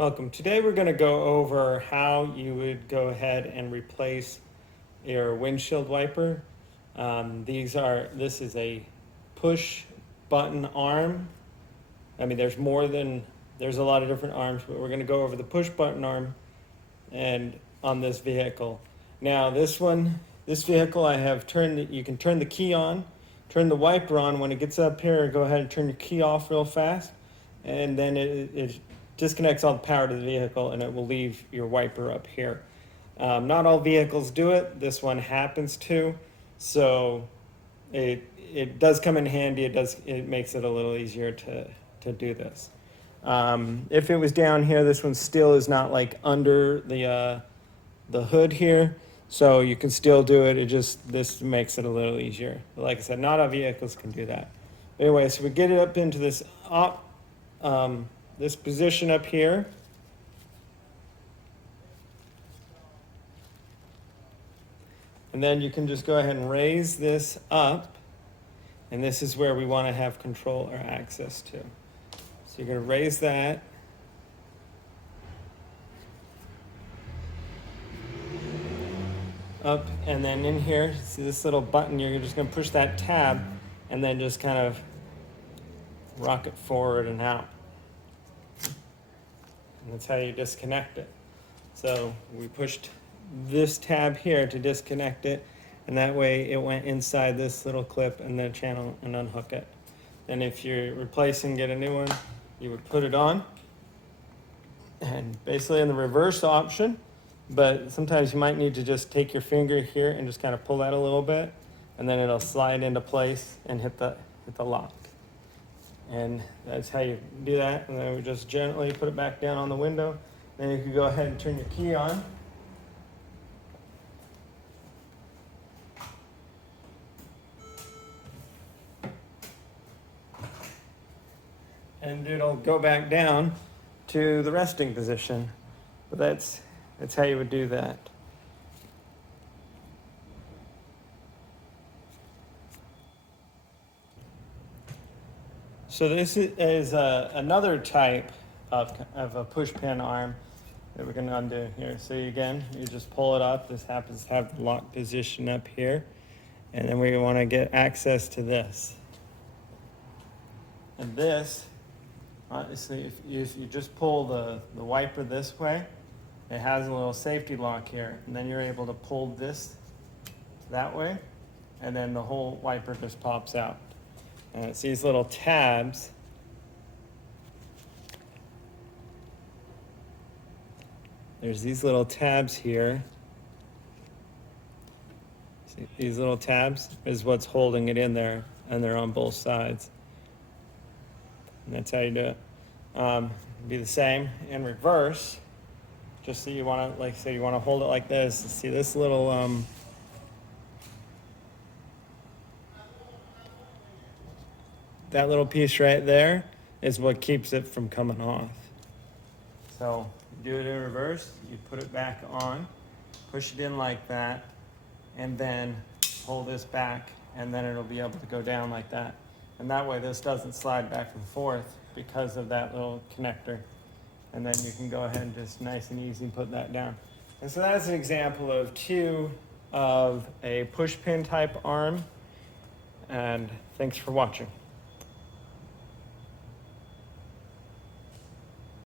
Welcome. Today we're going to go over how you would go ahead and replace your windshield wiper. This is a push button arm. I mean, there's a lot of different arms, but we're going to go over the push button arm and on this vehicle. Now this vehicle I have you can turn the key on, turn the wiper on. When it gets up here, go ahead and turn your key off real fast, and then it disconnects all the power to the vehicle and it will leave your wiper up here. Not all vehicles do it. This one happens to, so it does come in handy. It makes it a little easier to do this. If it was down here, this one still is not like under the hood here, so you can still do it. This makes it a little easier. But like I said, not all vehicles can do that. But anyway, so we get it up into this this position up here. And then you can just go ahead and raise this up, and this is where we want to have control or access to. So you're going to raise that. Up, and then in here, see this little button, you're just going to push that tab and then just kind of rock it forward and out. And that's how you disconnect it. So we pushed this tab here to disconnect it, and that way it went inside this little clip and the channel and unhook it. And if you're replacing, get a new one, you would put it on, and basically in the reverse option, but sometimes you might need to just take your finger here and just kind of pull that a little bit, and then it'll slide into place and hit the lock. And that's how you do that. And then we just gently put it back down on the window. Then you can go ahead and turn your key on. And it'll go back down to the resting position. But that's how you would do that. So this is another type of a push pin arm that we're going to undo here. So again, you just pull it up. This happens to have the lock position up here. And then we want to get access to this. And this, obviously, if you just pull the wiper this way, it has a little safety lock here. And then you're able to pull this that way, and then the whole wiper just pops out. And it's these little tabs. There's these little tabs here. See, these little tabs is what's holding it in there, and they're on both sides. And that's how you do it. Be the same in reverse. Just so you want to, like say, you want to hold it like this. See this little that little piece right there is what keeps it from coming off. So you do it in reverse, you put it back on, push it in like that, and then pull this back, and then it'll be able to go down like that. And that way this doesn't slide back and forth because of that little connector. And then you can go ahead and just nice and easy put that down. And so that's an example of two of a push pin type arm. And thanks for watching.